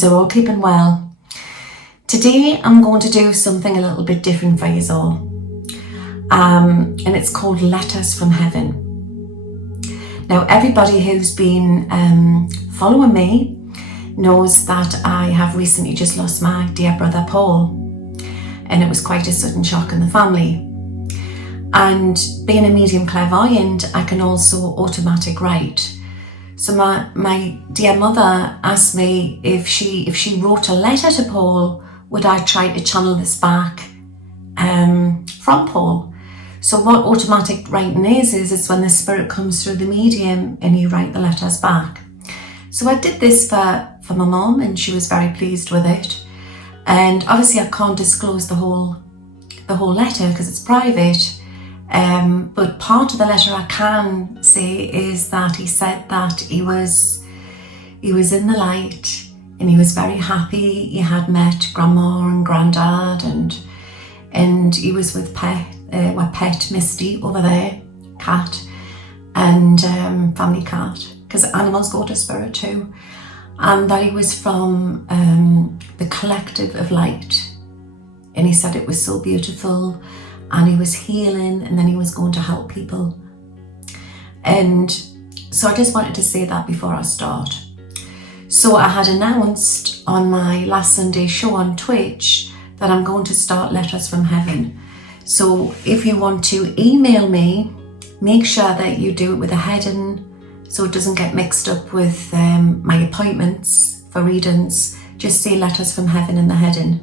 you're all keeping well. Today I'm going to do something a little bit different for you all. And it's called Letters from Heaven. Now, everybody who's been following me knows that I have recently just lost my dear brother Paul, and it was quite a sudden shock in the family. And being a medium clairvoyant, I can also automatic write. So my dear mother asked me if she wrote a letter to Paul, would I try to channel this back from Paul? So what automatic writing is it's when the spirit comes through the medium and you write the letters back. So I did this for my mom, and she was very pleased with it. And obviously I can't disclose the whole letter because it's private. But part of the letter I can say is that he said that he was in the light and he was very happy. He had met Grandma and Granddad, and he was with pet Misty over there, cat, and family cat, because animals go to spirit too. And that he was from the collective of light, and he said it was so beautiful. And he was healing, and then he was going to help people. And so I just wanted to say that before I start. So I had announced on my last Sunday show on Twitch that I'm going to start Letters from Heaven. So if you want to email me, make sure that you do it with a heading so it doesn't get mixed up with my appointments for readings. Just say Letters from Heaven in the heading.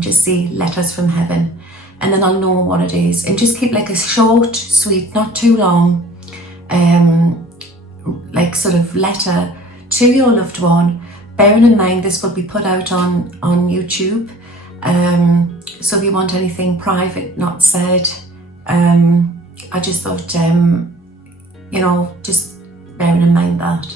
Just say Letters from Heaven. And then I'll know what it is. And just keep like a short, sweet, not too long, like sort of letter to your loved one. Bearing in mind this will be put out on YouTube. So if you want anything private not said, I just thought, just bearing in mind that.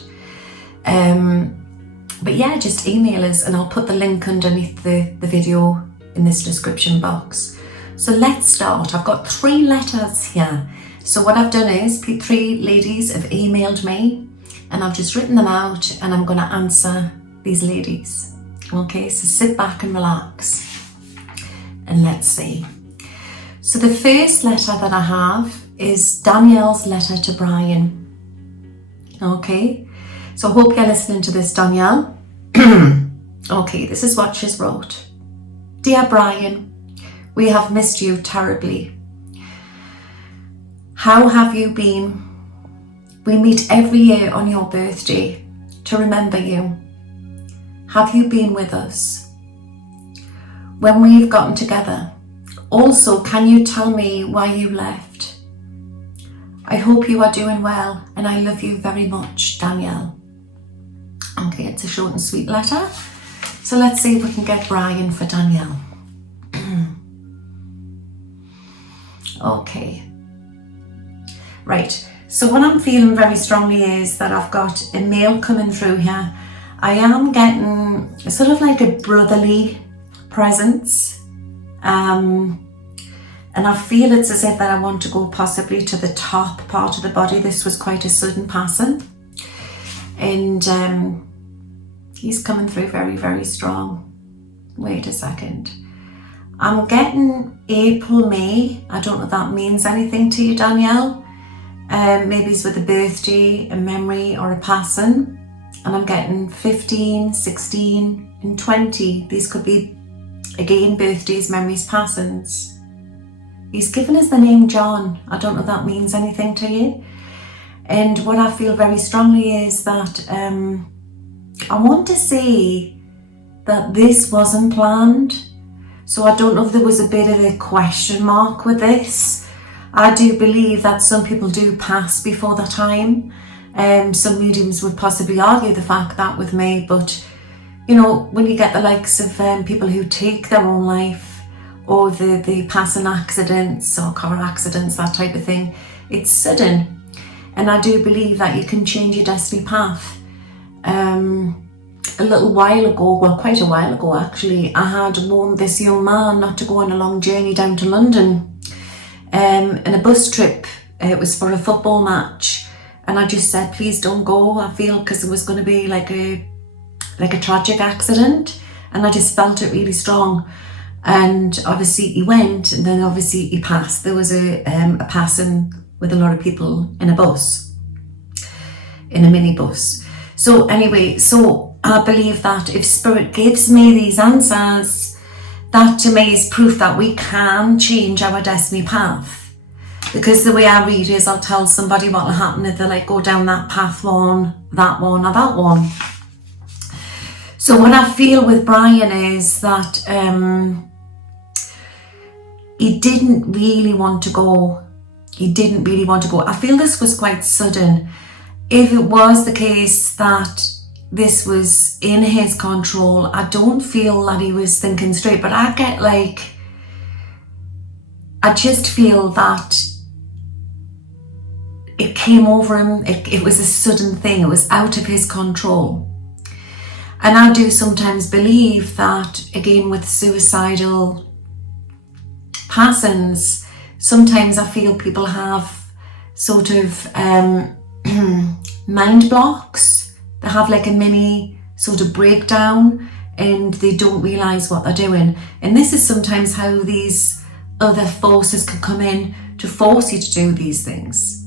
But yeah, just email us and I'll put the link underneath the video in this description box. So let's start. I've got 3 letters here. So what I've done is 3 ladies have emailed me, and I've just written them out, and I'm going to answer these ladies. Okay, so sit back and relax and let's see. So the first letter that I have is Danielle's letter to Brian. Okay, so I hope you're listening to this, Danielle. Okay, this is what she's wrote. Dear Brian, we have missed you terribly. How have you been? We meet every year on your birthday to remember you. Have you been with us when we've gotten together? Also, can you tell me why you left? I hope you are doing well, and I love you very much, Danielle. Okay, it's a short and sweet letter. So let's see if we can get Brian for Danielle. Okay, right, so what I'm feeling very strongly is that I've got a male coming through here. I am getting sort of like a brotherly presence, and I feel it's as if that I want to go possibly to the top part of the body. This was quite a sudden passing, and he's coming through very, very strong. Wait a second. I'm getting April, May. I don't know if that means anything to you, Danielle. Maybe it's with a birthday, a memory, or a passing. And I'm getting 15, 16, and 20. These could be, again, birthdays, memories, passings. He's given us the name John. I don't know if that means anything to you. And what I feel very strongly is that I want to say that this wasn't planned. So I don't know if there was a bit of a question mark with this. I do believe that some people do pass before their time. Some mediums would possibly argue the fact that with me, but you know, when you get the likes of people who take their own life, or the passing accidents or car accidents, that type of thing, it's sudden. And I do believe that you can change your destiny path. A little while ago, well, quite a while ago actually, I had warned this young man not to go on a long journey down to London in a bus trip. It was for a football match, and I just said, please don't go. I feel because it was going to be like a like a tragic accident, and I just felt it really strong. And obviously he went, and then obviously he passed. There was a passing with a lot of people in a bus, in a minibus. So anyway, so I believe that if Spirit gives me these answers, that to me is proof that we can change our destiny path. Because the way I read is, I'll tell somebody what will happen if they like go down that path one, that one, or that one. So what I feel with Brian is that he didn't really want to go. He didn't really want to go. I feel this was quite sudden. If it was the case that this was in his control, I don't feel that he was thinking straight, but I get like, I just feel that it came over him. It was a sudden thing. It was out of his control. And I do sometimes believe that, again, with suicidal passings, sometimes I feel people have sort of mind blocks. They have like a mini sort of breakdown and they don't realise what they're doing. And this is sometimes how these other forces can come in to force you to do these things.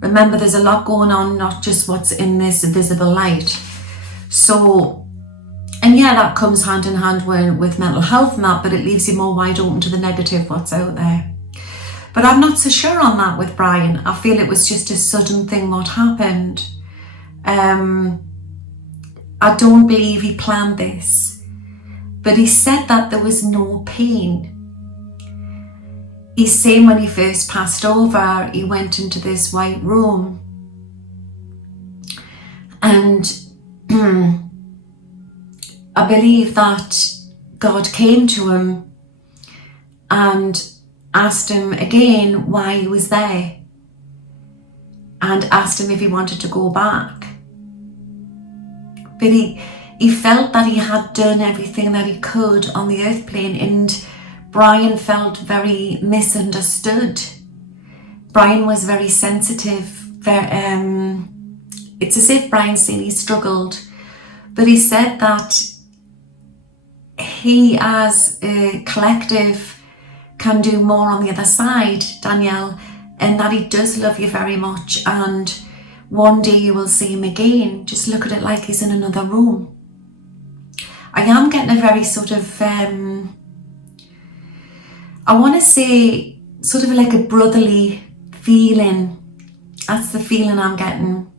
Remember, there's a lot going on, not just what's in this visible light. So, and yeah, that comes hand in hand with mental health and that, but it leaves you more wide open to the negative, what's out there. But I'm not so sure on that with Brian. I feel it was just a sudden thing what happened. I don't believe he planned this, but he said that there was no pain. He's saying when he first passed over, he went into this white room and I believe that God came to him and asked him again why he was there and asked him if he wanted to go back. But he felt that he had done everything that he could on the earth plane, and Brian felt very misunderstood. Brian was very sensitive. It's as if Brian's saying he struggled, but he said that he as a collective can do more on the other side, Danielle, and that he does love you very much, and one day you will see him again. Just look at it like he's in another room. I am getting a very sort of I want to say sort of like a brotherly feeling. That's the feeling I'm getting.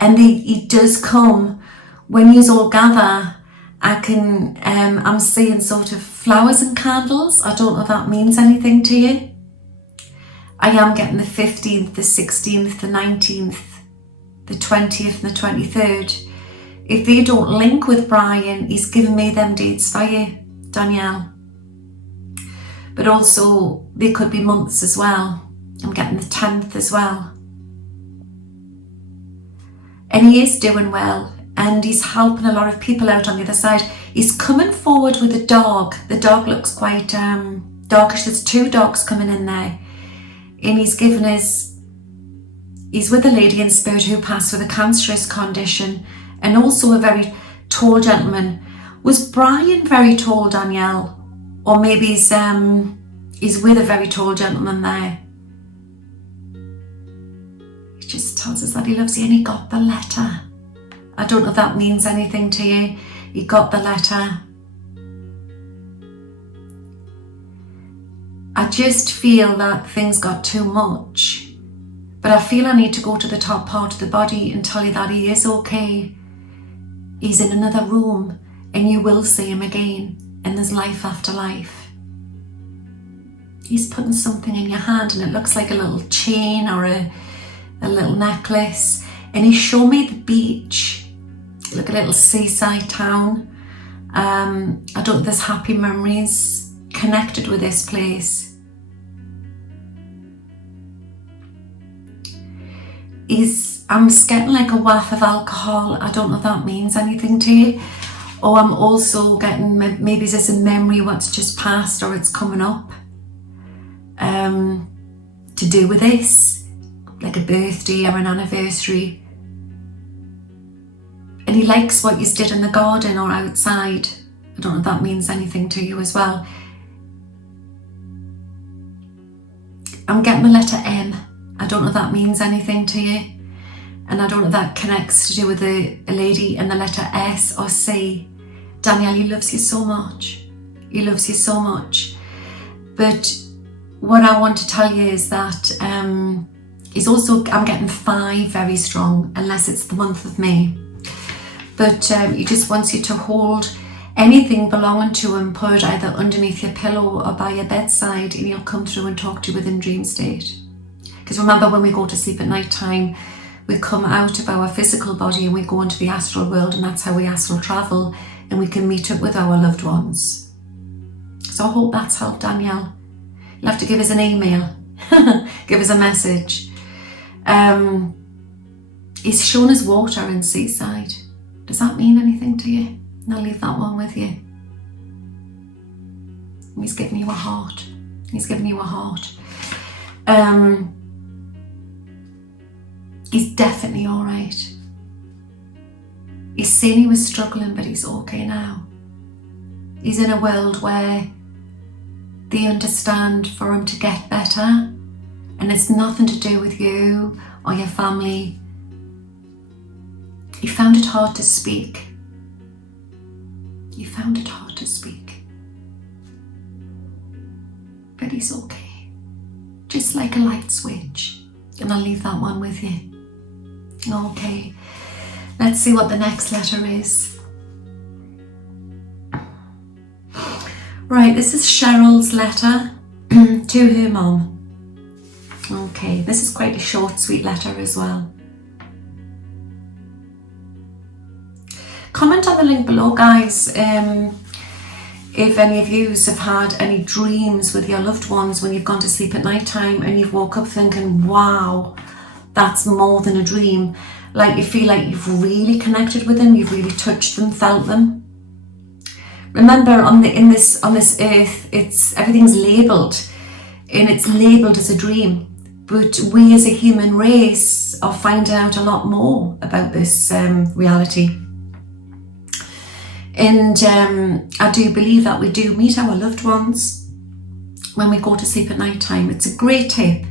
And he does come when you all gather. I'm seeing sort of flowers and candles. I don't know if that means anything to you. I am getting the 15th, the 16th, the 19th, the 20th and the 23rd. If they don't link with Brian, he's given me them dates for you, Danielle. But also they could be months as well. I'm getting the 10th as well. And he is doing well, and he's helping a lot of people out on the other side. He's coming forward with a dog. The dog looks quite dogish. There's two dogs coming in there. And he's with a lady in spirit who passed with a cancerous condition, and also a very tall gentleman. Was Brian very tall, Danielle? Or maybe he's with a very tall gentleman there. He just tells us that he loves you, and he got the letter. I don't know if that means anything to you. He got the letter. I just feel that things got too much. But I feel I need to go to the top part of the body and tell you that he is okay. He's in another room, and you will see him again, and there's life after life. He's putting something in your hand, and it looks like a little chain or a little necklace, and he showed me the beach. Look, a little seaside town. I don't know if there's happy memories connected with this place. I'm getting like a waft of alcohol. I don't know if that means anything to you. Or I'm also getting, maybe there's a memory what's just passed or it's coming up to do with this, like a birthday or an anniversary. and he likes what you did in the garden or outside. I don't know if that means anything to you as well. I'm getting the letter M. I don't know if that means anything to you. And I don't know if that connects to do with a lady in the letter S or C. Danielle, he loves you so much. He loves you so much. But what I want to tell you is that he's also, I'm getting 5 very strong, unless it's the month of May. But he just wants you to hold anything belonging to him, put it either underneath your pillow or by your bedside, and he'll come through and talk to you within dream state. Because remember, when we go to sleep at night time, we come out of our physical body and we go into the astral world, and that's how we astral travel, and we can meet up with our loved ones. So I hope that's helped, Danielle. You'll have to give us an email, give us a message. He's shown us water and seaside. Does that mean anything to you? And I'll leave that one with you. He's giving you a heart. He's giving you a heart. He's definitely all right. He's saying he was struggling, but he's okay now. He's in a world where they understand for him to get better, and it's nothing to do with you or your family. He found it hard to speak. He found it hard to speak. But he's okay. Just like a light switch. And I'll leave that one with you. Okay. Let's see what the next letter is. Right, this is Cheryl's letter to her mom. Okay, this is quite a short, sweet letter as well. Comment on the link below, guys, if any of you have had any dreams with your loved ones when you've gone to sleep at night time and you've woke up thinking, wow, that's more than a dream. Like you feel like you've really connected with them, you've really touched them, felt them. Remember, on this earth, everything's labelled, and it's labelled as a dream. But we as a human race are finding out a lot more about this reality. And I do believe that we do meet our loved ones when we go to sleep at night time. It's a great tip.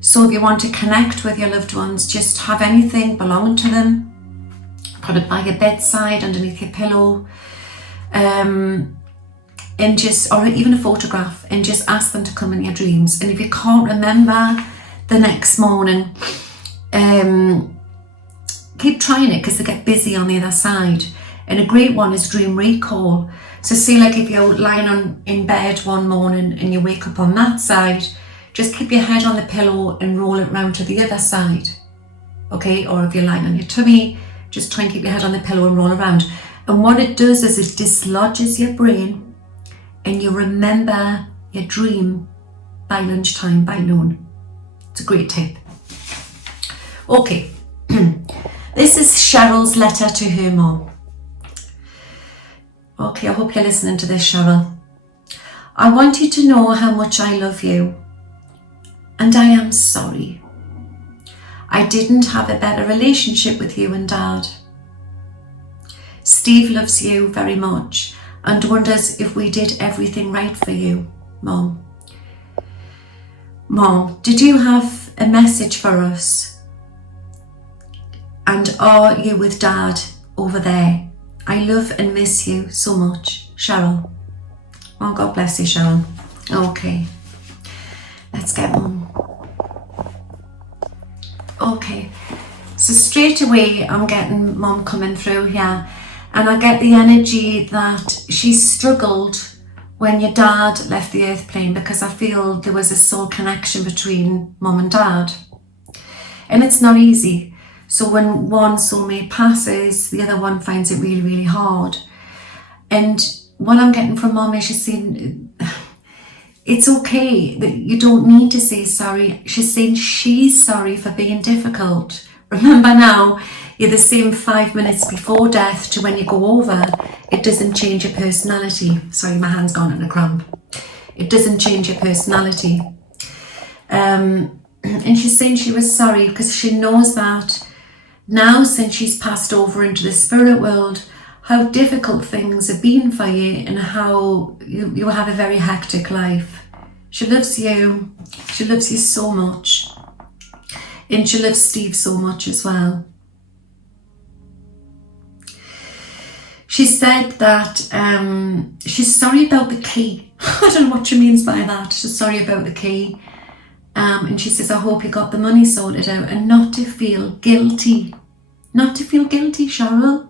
So if you want to connect with your loved ones, just have anything belonging to them, put it by your bedside, underneath your pillow, and just, or even a photograph, and just ask them to come in your dreams. And if you can't remember the next morning, keep trying it, because they get busy on the other side. And a great one is dream recall. So say like if you're lying in bed one morning and you wake up on that side, just keep your head on the pillow and roll it round to the other side. Okay, or if you're lying on your tummy, just try and keep your head on the pillow and roll around. And what it does is it dislodges your brain and you remember your dream by lunchtime, by noon. It's a great tip. Okay, this is Cheryl's letter to her mom. Okay, I hope you're listening to this, Cheryl. I want you to know how much I love you, and I am sorry. I didn't have a better relationship with you and Dad. Steve loves you very much and wonders if we did everything right for you, Mom. Mom, did you have a message for us? And are you with Dad over there? I love and miss you so much, Cheryl. Oh, God bless you, Cheryl. Okay, let's get on. Okay, so straight away I'm getting Mom coming through here, and I get the energy that she struggled when your dad left the earth plane, because I feel there was a soul connection between Mom and Dad, and it's not easy. So when one soulmate passes, the other one finds it really, really hard. And what I'm getting from Mom is she's saying, it's okay, that you don't need to say sorry. She's saying she's sorry for being difficult. Remember now, you're the same 5 minutes before death to when you go over. It doesn't change your personality. Sorry, my hand's gone in a cramp. It doesn't change your personality. And she's saying she was sorry because she knows that now since she's passed over into the spirit world, how difficult things have been for you and how you have a very hectic life. She loves you. She loves you so much. And she loves Steve so much as well. She said that she's sorry about the key. I don't know what she means by that. She's sorry about the key. And she says, I hope you got the money sorted out, and not to feel guilty. Not to feel guilty, Cheryl.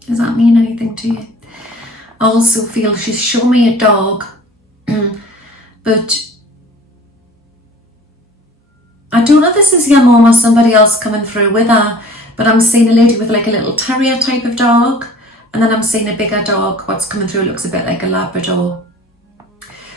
Does that mean anything to you? I also feel she's shown me a dog, but I don't know if this is your mom or somebody else coming through with her, but I'm seeing a lady with like a little terrier type of dog, and then I'm seeing a bigger dog. What's coming through looks a bit like a Labrador.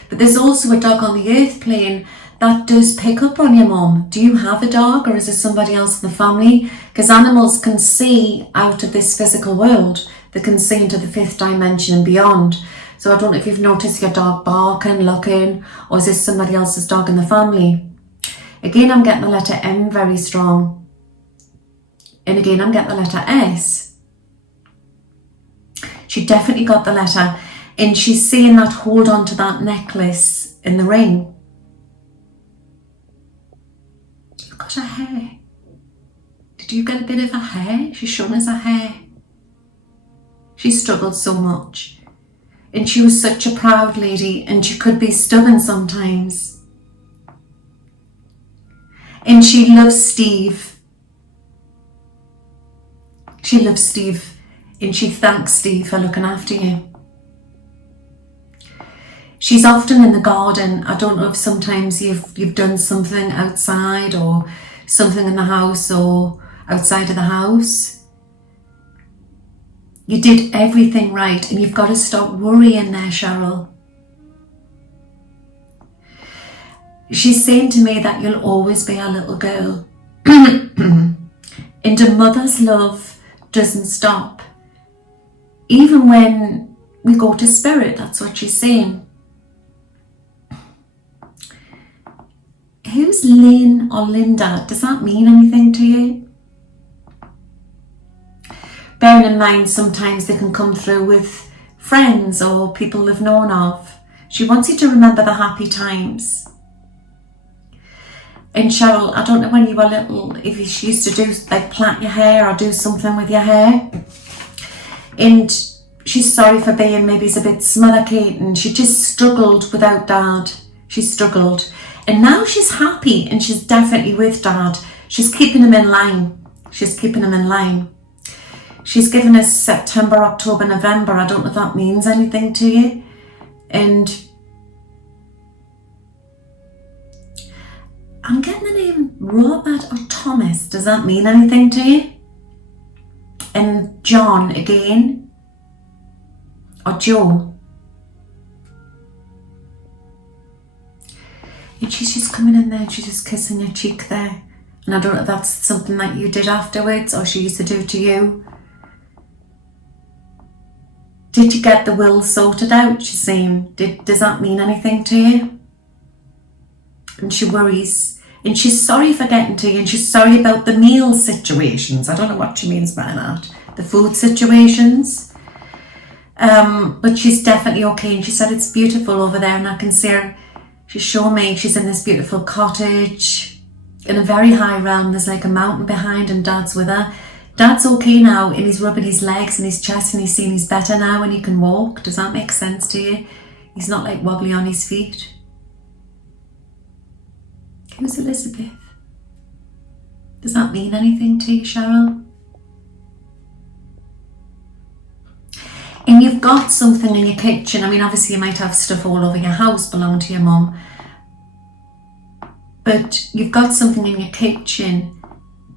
But there's also a dog on the earth plane that does pick up on your mum. Do you have a dog, or is it somebody else in the family? Because animals can see out of this physical world. They can see into the 5th dimension and beyond. So I don't know if you've noticed your dog barking, looking, or is this somebody else's dog in the family? Again, I'm getting the letter M very strong. And again, I'm getting the letter S. She definitely got the letter. And she's saying that hold on to that necklace in the ring. Look at her hair. Did you get a bit of her hair? She's shown us her hair. She struggled so much. And she was such a proud lady, and she could be stubborn sometimes. And she loves Steve. She loves Steve, and she thanks Steve for looking after you. She's often in the garden. I don't know if sometimes you've done something outside or something in the house or outside of the house. You did everything right, and you've got to stop worrying there, Cheryl. She's saying to me that you'll always be a little girl. And a mother's love doesn't stop. Even when we go to spirit, that's what she's saying. Who's Lynn or Linda? Does that mean anything to you? Bearing in mind, sometimes they can come through with friends or people they've known of. She wants you to remember the happy times. And Cheryl, I don't know when you were little, if she used to do, like, plait your hair or do something with your hair. And she's sorry for being maybe a bit smothercating. She just struggled without Dad. She struggled. And now she's happy, and she's definitely with Dad. She's keeping him in line. She's keeping him in line. She's given us September, October, November. I don't know if that means anything to you. And I'm getting the name Robert or Thomas. Does that mean anything to you? And John again. Or Joe. And she's just coming in there and she's just kissing your cheek there. And I don't know if that's something that you did afterwards or she used to do to you. Did you get the will sorted out? She's saying, does that mean anything to you? And she worries. And she's sorry for getting to you, and she's sorry about the meal situations. I don't know what she means by that. The food situations. But she's definitely okay. And she said it's beautiful over there, and I can see her. She's showing me she's in this beautiful cottage in a very high realm. There's like a mountain behind, and Dad's with her. Dad's okay now, and he's rubbing his legs and his chest, and he's seeing he's better now and he can walk. Does that make sense to you? He's not like wobbly on his feet. Who's Elizabeth? Does that mean anything to you, Cheryl? And you've got something in your kitchen. I mean, obviously you might have stuff all over your house belonging to your mum. But you've got something in your kitchen.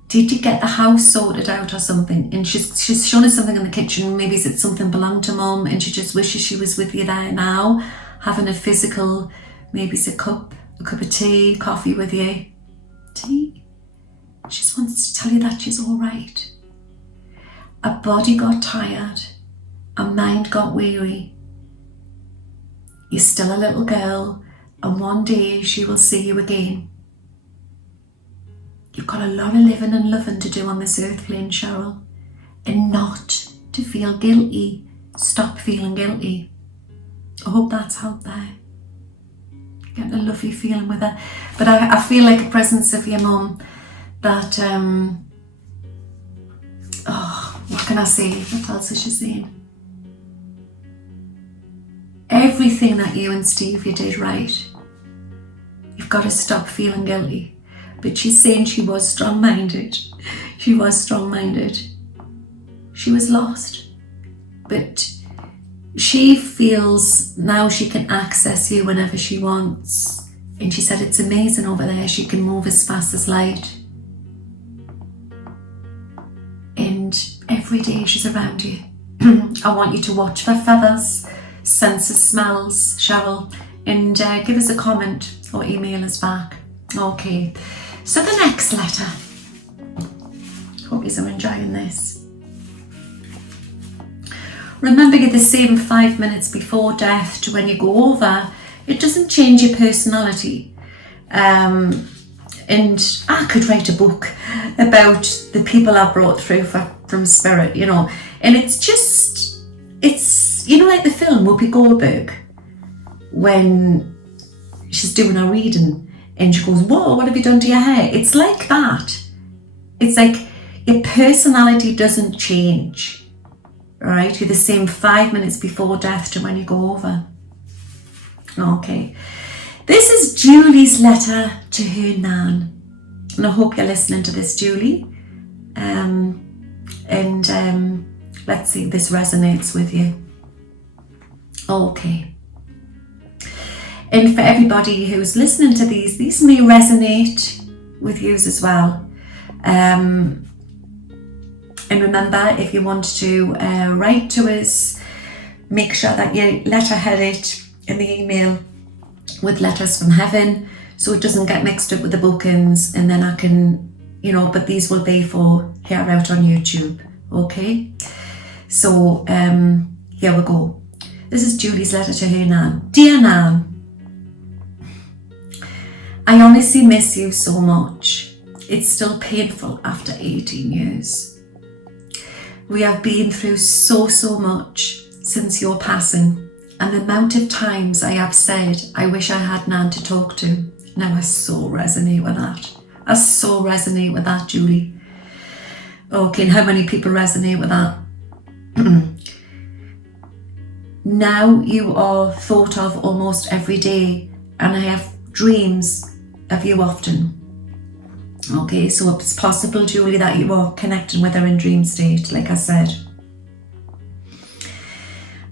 Did you get the house sorted out or something? And she's shown us something in the kitchen. Maybe it's something belonged to mum and she just wishes she was with you there now, having a physical, maybe it's a cup of tea, coffee with you. Tea? She just wants to tell you that she's all right. Her body got tired. Her mind got weary. You're still a little girl, and one day she will see you again. You've got a lot of living and loving to do on this earth plane, Cheryl, and not to feel guilty. Stop feeling guilty. I hope that's helped there. Getting a lovely feeling with her. But I feel like a presence of your mum that, what can I say? What else is she saying? Everything that you and Steve, you did right. You've got to stop feeling guilty. But she's saying she was strong-minded. She was strong-minded. She was lost. But she feels now she can access you whenever she wants. And she said it's amazing over there. She can move as fast as light. And every day she's around you. I want you to watch for feathers, sense of smells, Cheryl, and give us a comment or email us back. Okay, so the next letter. Hope you're enjoying this. Remember, you're the same 5 minutes before death to when you go over. It doesn't change your personality. And I could write a book about the people I brought through from spirit, you know. And it's you know, like the film Whoopi Goldberg, when she's doing her reading and she goes, whoa, what have you done to your hair? It's like that. It's like your personality doesn't change, right? You're the same 5 minutes before death to when you go over. Okay. This is Julie's letter to her nan. And I hope you're listening to this, Julie. Let's see if this resonates with you. Okay. And for everybody who's listening to these may resonate with you as well. And remember, if you want to write to us, make sure that you letterhead it in the email with Letters from Heaven, so it doesn't get mixed up with the bookings, and then I can, you know, but these will be for here out on YouTube. Okay, so here we go. This is Julie's letter to her nan. Dear Nan, I honestly miss you so much. It's still painful after 18 years. We have been through so much since your passing, and the amount of times I have said I wish I had Nan to talk to. Now I so resonate with that. I so resonate with that, Julie. Okay, and how many people resonate with that? Now you are thought of almost every day, and I have dreams of you often. Okay, so it's possible, Julie, that you are connecting with her in dream state, like I said.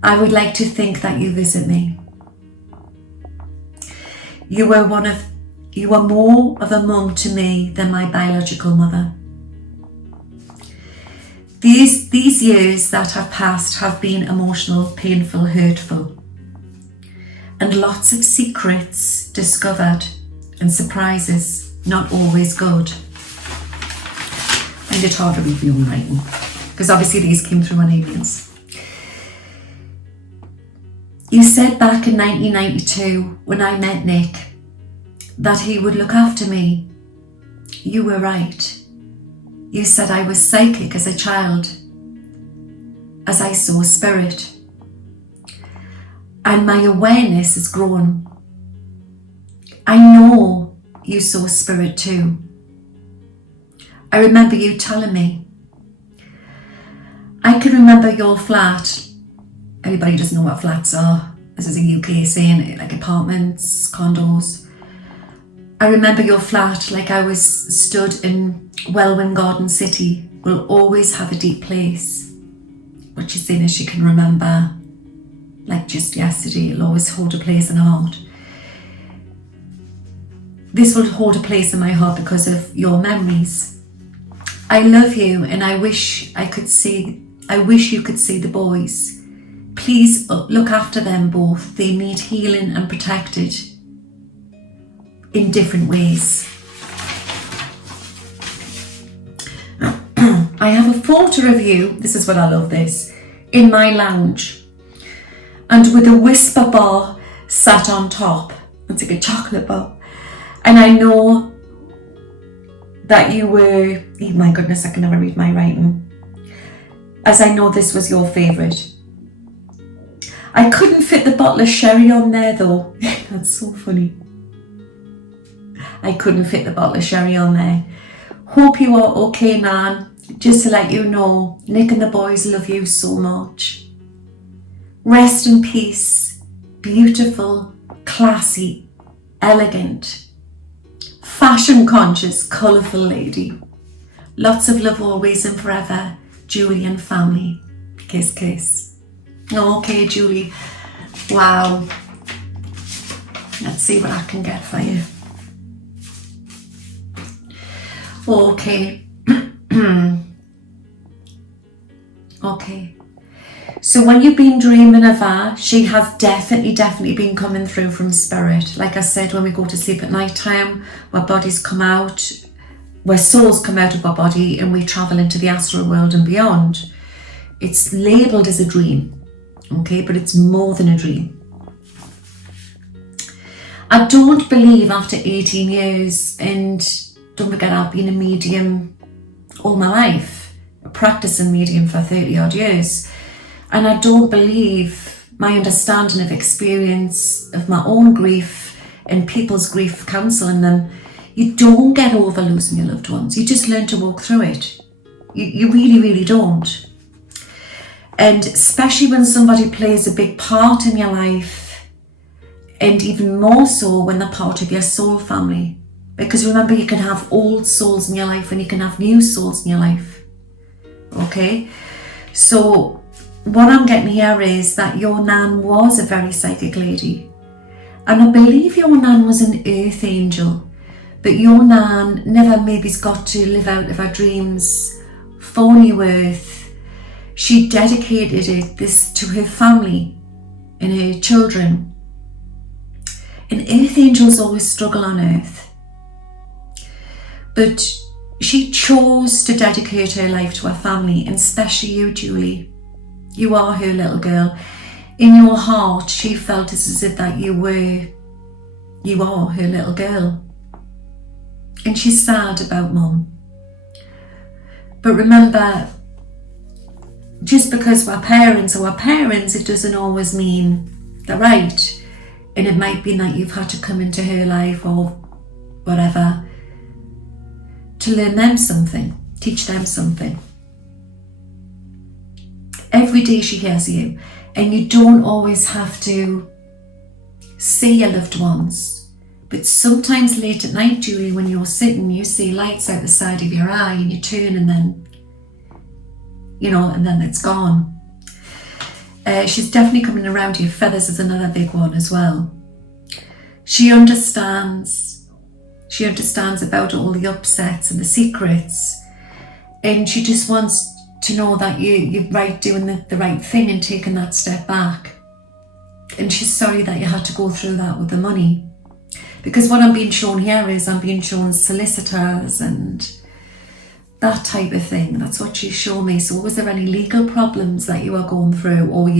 I would like to think that you visit me. You are more of a mum to me than my biological mother. These years that have passed have been emotional, painful, hurtful, and lots of secrets discovered and surprises, not always good. And it's hard to read my own writing, because obviously these came through on emails. You said back in 1992, when I met Nick, that he would look after me. You were right. You said I was psychic as a child, as I saw spirit. And my awareness has grown. I know you saw spirit too. I remember you telling me. I can remember your flat. Everybody doesn't know what flats are. This is a UK saying, like apartments, condos. I remember your flat like I was stood in Welwyn Garden City. Will always have a deep place. What she's saying is she can remember, like just yesterday, it'll always hold a place in her heart. This will hold a place in my heart because of your memories. I love you, and I wish you could see the boys. Please look after them both. They need healing and protected in different ways. I have a photo of you, this is what I love this, in my lounge, and with a whisper bar sat on top. It's like a chocolate bar. And I know that you were, oh my goodness, I can never read my writing, as I know this was your favourite. I couldn't fit the bottle of sherry on there though. That's so funny. I couldn't fit the bottle of sherry on there. Hope you are okay, Nan. Just to let you know, Nick and the boys love you so much. Rest in peace, beautiful, classy, elegant, fashion conscious, colourful lady. Lots of love always and forever, Julie and family. Kiss, kiss. Okay, Julie. Wow. Let's see what I can get for you. Okay. Okay. So when you've been dreaming of her, she has definitely been coming through from spirit. Like I said, when we go to sleep at night time, our bodies come out, where souls come out of our body and we travel into the astral world and beyond. It's labelled as a dream, okay, but it's more than a dream. I don't believe after 18 years, and don't forget I've been a medium all my life, a practicing medium for 30 odd years, and I don't believe my understanding of experience of my own grief and people's grief, counselling them, you don't get over losing your loved ones. You just learn to walk through it. You really don't. And especially when somebody plays a big part in your life, and even more so when they're part of your soul family. Because remember, you can have old souls in your life and you can have new souls in your life. Okay? So what I'm getting here is that your Nan was a very psychic lady. And I believe your Nan was an earth angel. But your Nan never maybe's got to live out of her dreams for New Earth. She dedicated this to her family and her children. And earth angels always struggle on earth. But she chose to dedicate her life to her family, and especially you, Julie. You are her little girl. In your heart, she felt as if that you are her little girl. And she's sad about Mum. But remember, just because we're parents, it doesn't always mean they're right. And it might be that you've had to come into her life or whatever to learn them something, teach them something. Every day she hears you, and you don't always have to see your loved ones. But sometimes late at night, Julie, when you're sitting, you see lights out the side of your eye and you turn and then, and then it's gone. She's definitely coming around to you. Feathers is another big one as well. She understands about all the upsets and the secrets, and she just wants to know that you're right, doing the right thing and taking that step back. And she's sorry that you had to go through that with the money, because what I'm being shown here is I'm being shown solicitors and that type of thing. That's what she's shown me. So was there any legal problems that you are going through, or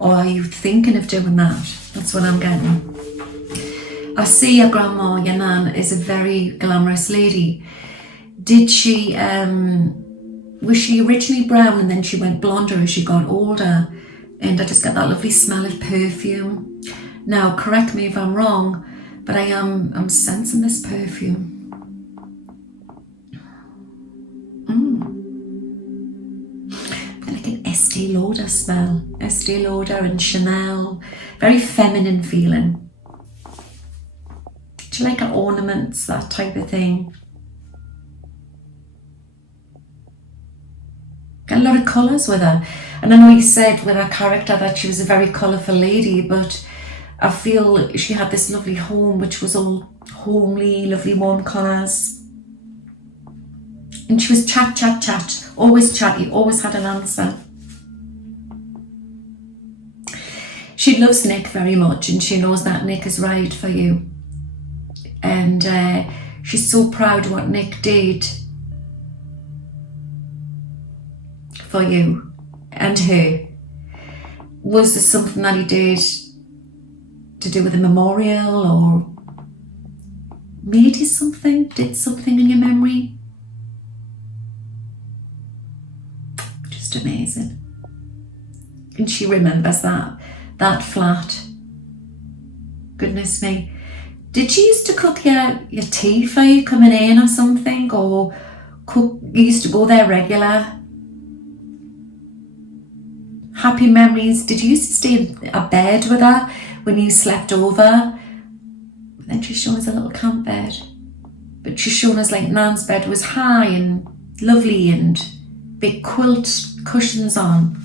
are you thinking of doing that? That's what I'm getting. I see your grandma, your Nan, is a very glamorous lady. Did she, was she originally brown and then she went blonder as she got older? And I just get that lovely smell of perfume. Now, correct me if I'm wrong, but I'm sensing this perfume. Like an Estee Lauder smell. Estee Lauder and Chanel. Very feminine feeling. Do you like her ornaments, that type of thing? Got a lot of colours with her. And I know you said with her character that she was a very colourful lady, but I feel she had this lovely home which was all homely, lovely warm colours. And she was chat, always chatty, always had an answer. She loves Nick very much, and she knows that Nick is right for you. And she's so proud of what Nick did for you and her. Was there something that he did to do with a memorial, or made you something, did something in your memory? just amazing. And she remembers that flat. Goodness me. Did she used to cook your tea for you coming in or something? Or you used to go there regular? Happy memories. Did you used to stay in a bed with her when you slept over? Then she's shown us a little camp bed. But she's shown us like Nan's bed was high and lovely and big quilt cushions on.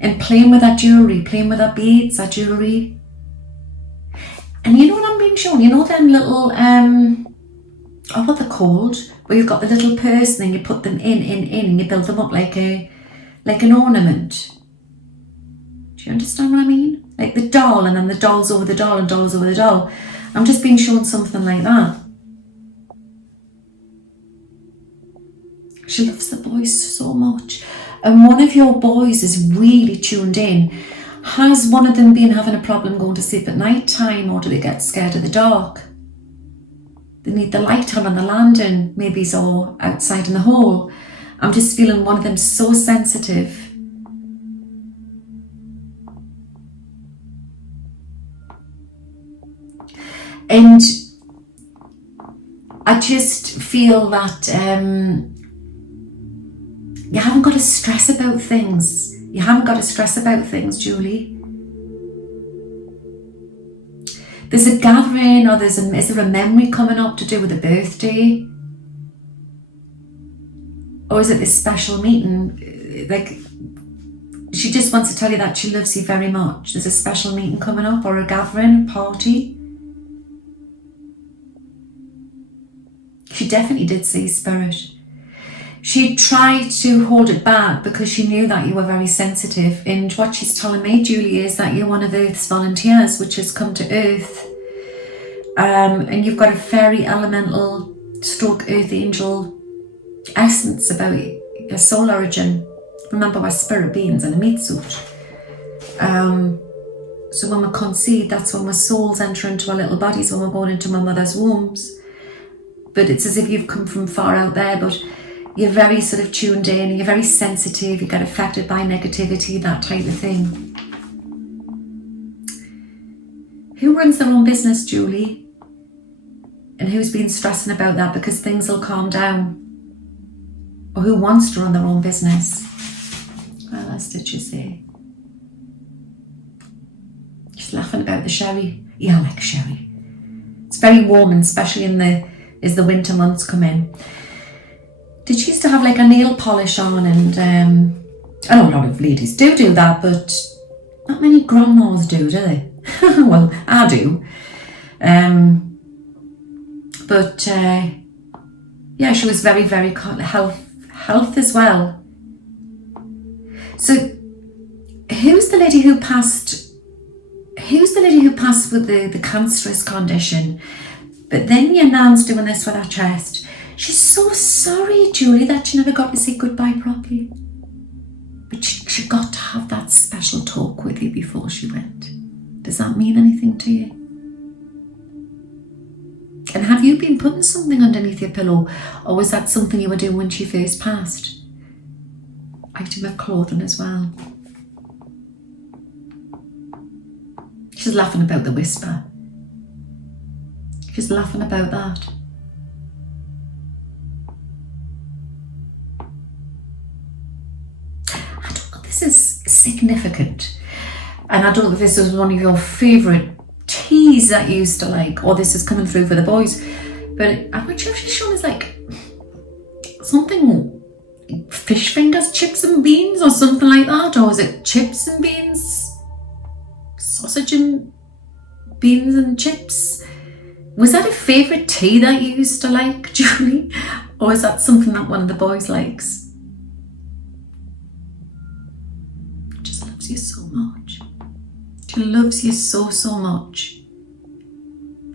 And playing with her jewellery, playing with her beads, her jewellery. And you know what I'm being shown? You know them little, what they're called? Where you've got the little purse and then you put them in and you build them up like an ornament. Do you understand what I mean? Like the doll, and then the doll's over the doll and doll's over the doll. I'm just being shown something like that. She loves the boys so much. And one of your boys is really tuned in. Has one of them been having a problem going to sleep at night time, or do they get scared of the dark? They need the light on the landing, maybe it's all outside in the hall. I'm just feeling one of them so sensitive. And I just feel that you haven't got to stress about things. You haven't got to stress about things, Julie. There's a gathering, or is there a memory coming up to do with a birthday? Or is it this special meeting? Like, she just wants to tell you that she loves you very much. There's a special meeting coming up, or a gathering, a party. She definitely did see spirit. She tried to hold it back because she knew that you were very sensitive. And what she's telling me, Julie, is that you're one of Earth's volunteers, which has come to Earth. And you've got a fairy elemental stroke earth angel essence about your soul origin. Remember, we're spirit beings in a meat suit. So when we conceive, that's when our souls enter into our little bodies, when we're born into our mother's wombs. But it's as if you've come from far out there, but you're very sort of tuned in, you're very sensitive, you get affected by negativity, that type of thing. Who runs their own business, Julie? And who's been stressing about that because things will calm down? Or who wants to run their own business? What else did she say? She's laughing about the sherry. Yeah, I like sherry. It's very warm, and especially as the winter months come in. Did she used to have like a nail polish on? And I know a lot of ladies do that, but not many grandmas do they? Well, I do. But yeah, she was very, very health as well. So who's the lady who passed with the cancerous condition? But then your nan's doing this with her chest. She's so sorry, Julie, that she never got to say goodbye properly. But she got to have that special talk with you before she went. Does that mean anything to you? And have you been putting something underneath your pillow? Or was that something you were doing when she first passed? Item of clothing as well. She's laughing about the whisper. She's laughing about that. I don't know if this is significant. And I don't know if this is one of your favourite teas that you used to like, or this is coming through for the boys. But I'm not sure if she's shown us like something, fish fingers, chips and beans or something like that. Or is it chips and beans? Sausage and beans and chips? Was that a favourite tea that you used to like, Julie? Or is that something that one of the boys likes? She just loves you so much. She loves you so, so much.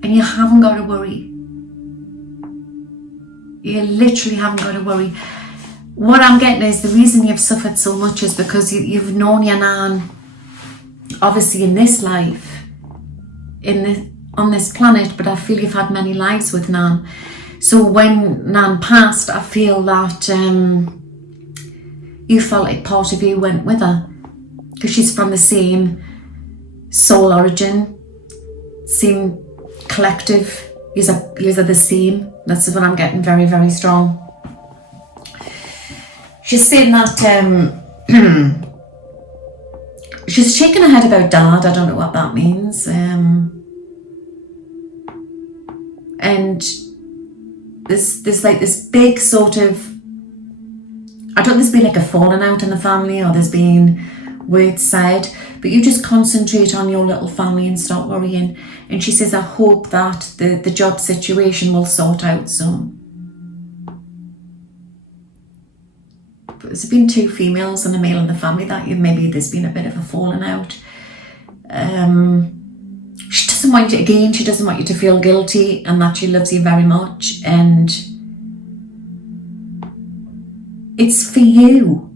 And you haven't got to worry. You literally haven't got to worry. What I'm getting is the reason you've suffered so much is because you've known your nan, obviously in this life, on this planet, but I feel you've had many lives with Nan. So when Nan passed, I feel that you felt like part of you went with her, because she's from the same soul origin, same collective. Yous are the same. That's what I'm getting very, very strong. She's saying that she's shaking her head about Dad. I don't know what that means. And there's like this big sort of, I don't know, there's been like a falling out in the family, or there's been words said, but you just concentrate on your little family and stop worrying. And she says, I hope that the job situation will sort out soon. But there's been 2 females and a male in the family that maybe there's been a bit of a falling out. She doesn't want you, again, she doesn't want you to feel guilty, and that she loves you very much, and it's for you.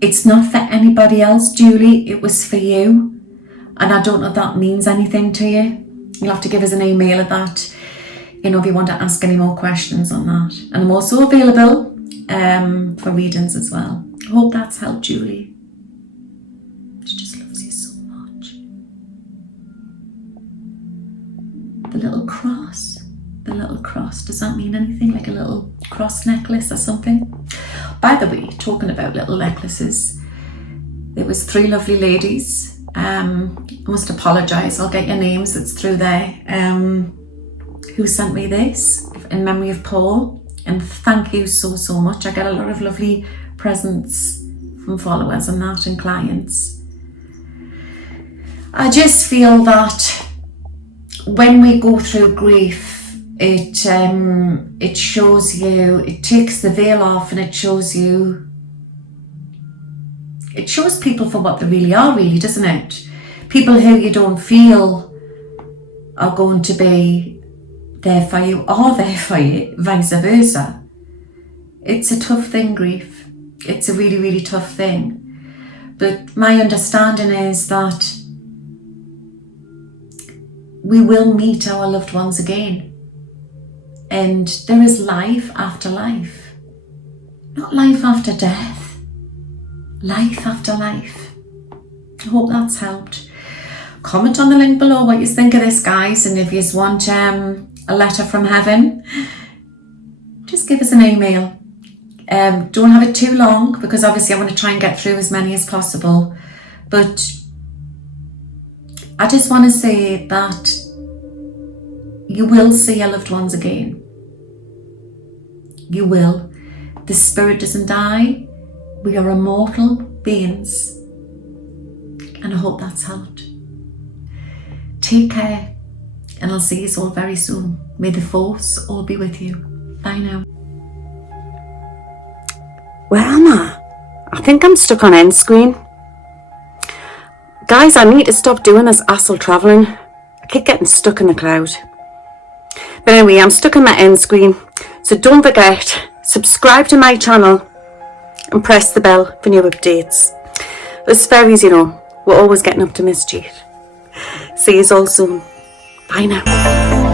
It's not for anybody else, Julie. It was for you. And I don't know if that means anything to you. You'll have to give us an email at that, you know, if you want to ask any more questions on that. And I'm also available for readings as well. I hope that's helped, Julie. She just loves you so much. The little cross. The little cross. Does that mean anything? Like a little cross necklace or something? By the way, talking about little necklaces, there was 3 lovely ladies. I must apologise, I'll get your names, it's through there, who sent me this in memory of Paul, and thank you so, so much. I get a lot of lovely presents from followers and that, and clients. I just feel that when we go through grief, it shows you, it takes the veil off, and it shows people for what they really are, really, doesn't it? People who you don't feel are going to be there for you, are there for you, vice versa. It's a tough thing, grief. It's a really, really tough thing. But my understanding is that we will meet our loved ones again. And there is life after life. Not life after death. Life after life. I hope that's helped. Comment on the link below what you think of this, guys, and if you want a letter from heaven, just give us an email. Don't have it too long, because obviously I want to try and get through as many as possible, but I just want to say that you will see your loved ones again. You will. The spirit doesn't die. We are immortal beings, and I hope that's helped. Take care, and I'll see you all very soon. May the force all be with you. Bye now. Where am I? I think I'm stuck on end screen. Guys, I need to stop doing this astral travelling. I keep getting stuck in the cloud. But anyway, I'm stuck on my end screen. So don't forget, subscribe to my channel and press the bell for new updates. As fairies, you know, we're always getting up to mischief. See you all soon. Bye now.